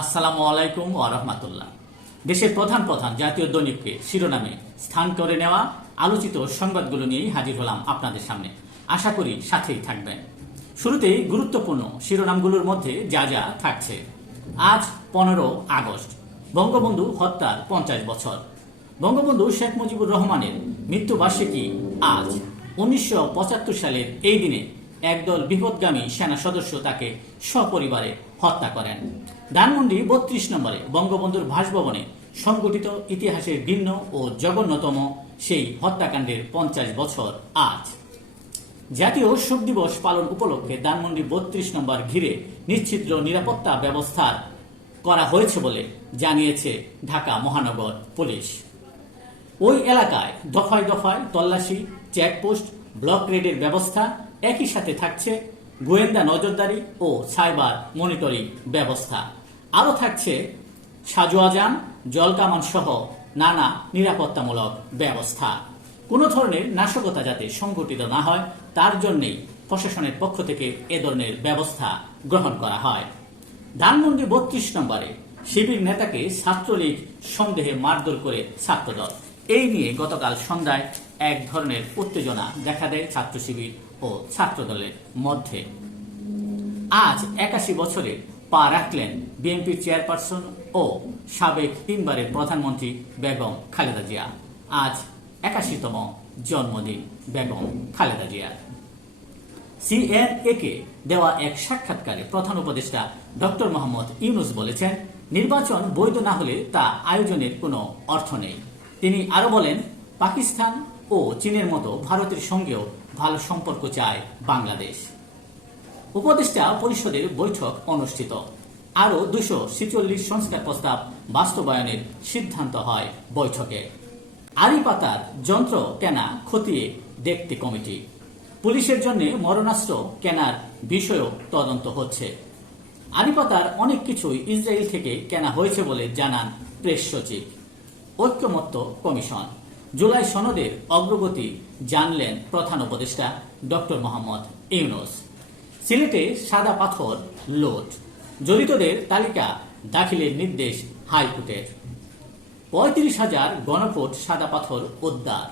আসসালামু আলাইকুম ও রহমাতুল্লাহ। দেশের প্রধান প্রধান জাতীয় দৈনিককে শিরোনামে স্থান করে নেওয়া আলোচিত সংবাদগুলো নিয়েই হাজির হলাম আপনাদের সামনে। আশা করি সাথেই থাকবেন। শুরুতেই গুরুত্বপূর্ণ শিরোনামগুলোর মধ্যে যা যা থাকছে। আজ পনেরো আগস্ট, বঙ্গবন্ধু হত্যার পঞ্চাশ বছর। বঙ্গবন্ধু শেখ মুজিবুর রহমানের মৃত্যুবার্ষিকী আজ, উনিশশো পঁচাত্তর সালের এই দিনে একদল বিপদগামী সেনা সদস্য তাকে সপরিবারে হত্যা করেন। ধানমন্ডি বত্রিশ নম্বরে বঙ্গবন্ধুর বাসভবনে সংগঠিত ইতিহাসের ভিন্ন ও জঘন্যতম সেই হত্যাকাণ্ডের পঞ্চাশ বছর আজ। জাতীয় শোক দিবস পালন উপলক্ষে ধানমন্ডি বত্রিশ নম্বর ঘিরে নিশ্চিদ্র নিরাপত্তা ব্যবস্থা করা হয়েছে বলে জানিয়েছে ঢাকা মহানগর পুলিশ। ওই এলাকায় দফায় দফায় তল্লাশি, চেকপোস্ট, ব্লক রেডের ব্যবস্থা একই সাথে থাকছে গোয়েন্দা নজরদারি ও সাইবার মনিটরিং ব্যবস্থা। আরও থাকছে সাজোয়াজান, জলকামান সহ নানা নিরাপত্তামূলক ব্যবস্থা। কোনো ধরনের নাশকতা যাতে সংঘটিত না হয়, তার জন্যেই প্রশাসনের পক্ষ থেকে এ ধরনের ব্যবস্থা গ্রহণ করা হয়। ধানমন্ডি বত্রিশ নম্বরে শিবির নেতাকে ছাত্রলীগ সন্দেহে মারধর করে ছাত্রদল। এই নিয়ে গতকাল সন্ধ্যায় এক ধরনের উত্তেজনা দেখা দেয় ছাত্র শিবির ও ছাত্রদলের মধ্যে। আজ একাশি বছরে পা রাখলেন বিএনপির চেয়ারপারসন ও সাবেক তিনবারের প্রধানমন্ত্রী বেগম খালেদা জিয়া। আজ একাশিতম জন্মদিন, বেগম খালেদা জিয়ার। সিএনএ কে দেওয়া এক সাক্ষাৎকারে প্রধান উপদেষ্টা ডক্টর মোহাম্মদ ইউনুস বলেছেন, নির্বাচন বৈধ না হলে তা আয়োজনের কোনো অর্থ নেই। তিনি আরও বলেন, পাকিস্তান ও চীনের মতো ভারতের সঙ্গেও ভালো সম্পর্ক চায় বাংলাদেশ। উপদেষ্টা পরিষদের বৈঠক অনুষ্ঠিত। আরও দুশো ছেচল্লিশ সংস্কার প্রস্তাব বাস্তবায়নের সিদ্ধান্ত হয় বৈঠকে। আড়ি পাতার যন্ত্র কেনা খতিয়ে দেখতে কমিটি। পুলিশের জন্য মরণাস্ত্র কেনার বিষয়েও তদন্ত হচ্ছে। আড়িপাতার অনেক কিছুই ইসরায়েল থেকে কেনা হয়েছে বলে জানান প্রেস সচিব। ঐক্যমত্য কমিশন। জুলাই সনদের অগ্রগতি জানলেন প্রধান উপদেষ্টা ডক্টর মোহাম্মদ ইউনুস। সিলেটে সাদা পাথর লোড জড়িতদের তালিকা দাখিলের নির্দেশ হাইকোর্টের। পঁয়ত্রিশ হাজার গণফুট সাদা পাথর উদ্ধার।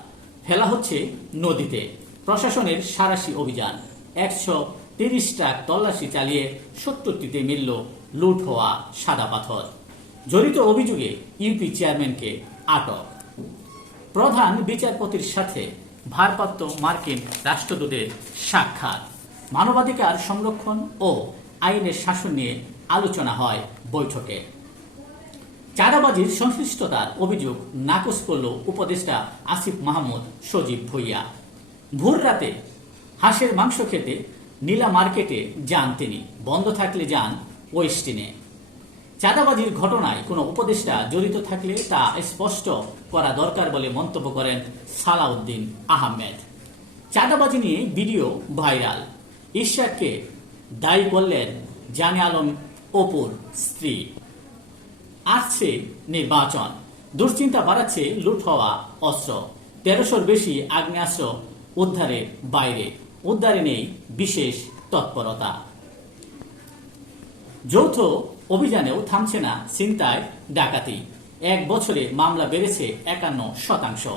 ফেলা হচ্ছে নদীতে। প্রশাসনের সারাশি অভিযান। একশো তিরিশ ট্রাক তল্লাশি চালিয়ে সত্তরটিতে মিলল লুট হওয়া সাদা পাথর। জড়িত অভিযোগে ইউপি চেয়ারম্যানকে আটক। প্রধান বিচারপতির সাথে ভারপ্রাপ্ত মার্কিন রাষ্ট্রদূতের সাক্ষাৎ। মানবাধিকার সংরক্ষণ ও আইনের শাসন নিয়ে আলোচনা হয় বৈঠকে। চাঁদাবাজির সংশ্লিষ্টতার অভিযোগ নাকচ করল উপদেষ্টা আসিফ মাহমুদ সজীব ভুইয়া। ভোর রাতে হাঁসের মাংস খেতে নীলা মার্কেটে যান তিনি। বন্ধ থাকলে যান ওয়েস্টিনে। চাঁদাবাজির ঘটনায় কোনো উপদেষ্টা জড়িত থাকলে তা স্পষ্ট করা দরকার বলে মন্তব্য করেন সালাউদ্দিন আহমেদ। চাঁদাবাজি নিয়ে ভিডিও ভাইরাল। ঈশ্বরকে দায়ী করলেন জানে আলম অপুর স্ত্রী। আসছে নির্বাচন। দুশ্চিন্তা বাড়াচ্ছে লুট হওয়া অস্ত্র। তেরোশোর বেশি আগ্নেয়াস্ত্র উদ্ধারের বাইরে। উদ্ধারে নেই বিশেষ তৎপরতা। যৌথ অভিযানেও থামছে না ছিনতাই, ডাকাতি। এক বছরে মামলা বেড়েছে একান্ন শতাংশ।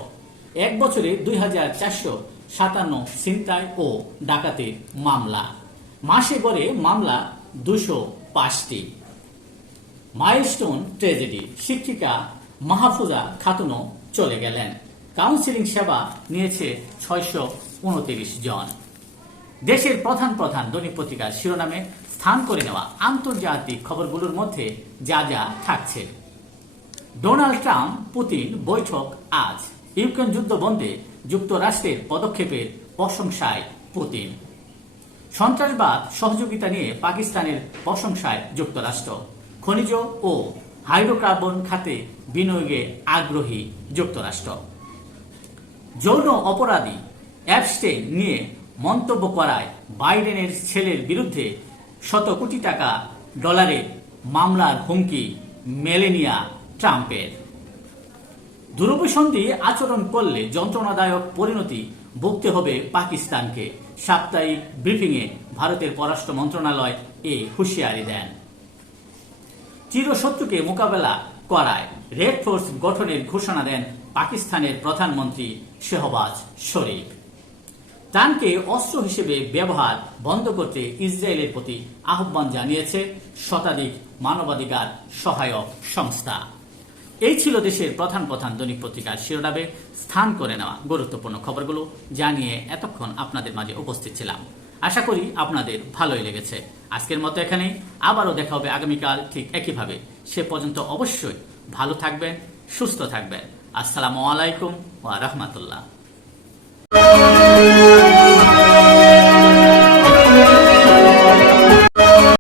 এক বছরে দুই হাজার চারশো সাতান্ন ছিনতাই ও ডাকাতির মামলা। মাসে গড়ে মামলা দুশো পাঁচটি। মাইলস্টোন ট্রেজেডি শিক্ষিকা মাহফুজা খাতুনও চলে গেলেন। কাউন্সিলিং সেবা নিয়েছে ছয়শো উনত্রিশ জন। দেশের প্রধান প্রধান দৈনিক পত্রিকার শিরোনামে স্থান করে নেওয়া আন্তর্জাতিক খবরগুলোর মধ্যে যা যা থাকছে। ডোনাল্ড ট্রাম্প, পুতিন বৈঠক আজ। ইউক্রেন যুদ্ধ বন্ধে যুক্তরাষ্ট্রের পদক্ষেপের প্রশংসায় পুতিন। সন্ত্রাসবাদ সহযোগিতা নিয়ে পাকিস্তানের প্রশংসায় যুক্তরাষ্ট্র। খনিজ ও হাইড্রোকার্বন খাতে বিনিয়োগে আগ্রহী যুক্তরাষ্ট্র। যৌন অপরাধী অ্যাপস্টেন নিয়ে মন্তব্য করায় বাইডেনের ছেলের বিরুদ্ধে শত কোটি টাকা ডলারের মামলার হুমকি মেলেনিয়া ট্রাম্পের। দূরভিসন্ধি আচরণ করলে যন্ত্রণাদায়ক পরিণতি ভুগতে হবে পাকিস্তানকে, সাপ্তাহিক ব্রিফিংয়ে ভারতের পররাষ্ট্র মন্ত্রণালয় এই হুঁশিয়ারি দেন। চিরশত্রুকে মোকাবেলা করায় রেড ফোর্স গঠনের ঘোষণা দেন পাকিস্তানের প্রধানমন্ত্রী শেহবাজ শরীফ। ত্রাণকে অস্ত্র হিসেবে ব্যবহার বন্ধ করতে ইসরায়েলের প্রতি আহ্বান জানিয়েছে শতাধিক মানবাধিকার সহায়ক সংস্থা। এই ছিল দেশের প্রধান প্রধান দৈনিক পত্রিকার শিরোনামে স্থান করে নেওয়া গুরুত্বপূর্ণ খবরগুলো। জানিয়ে এতক্ষণ আপনাদের মাঝে উপস্থিত ছিলাম। আশা করি আপনাদের ভালোই লেগেছে। আজকের মতো এখানেই আবারও দেখা হবে আগামীকাল ঠিক একইভাবে। সে পর্যন্ত অবশ্যই ভালো থাকবেন, সুস্থ থাকবেন। আসসালামু আলাইকুম ওয়া রাহমাতুল্লাহ।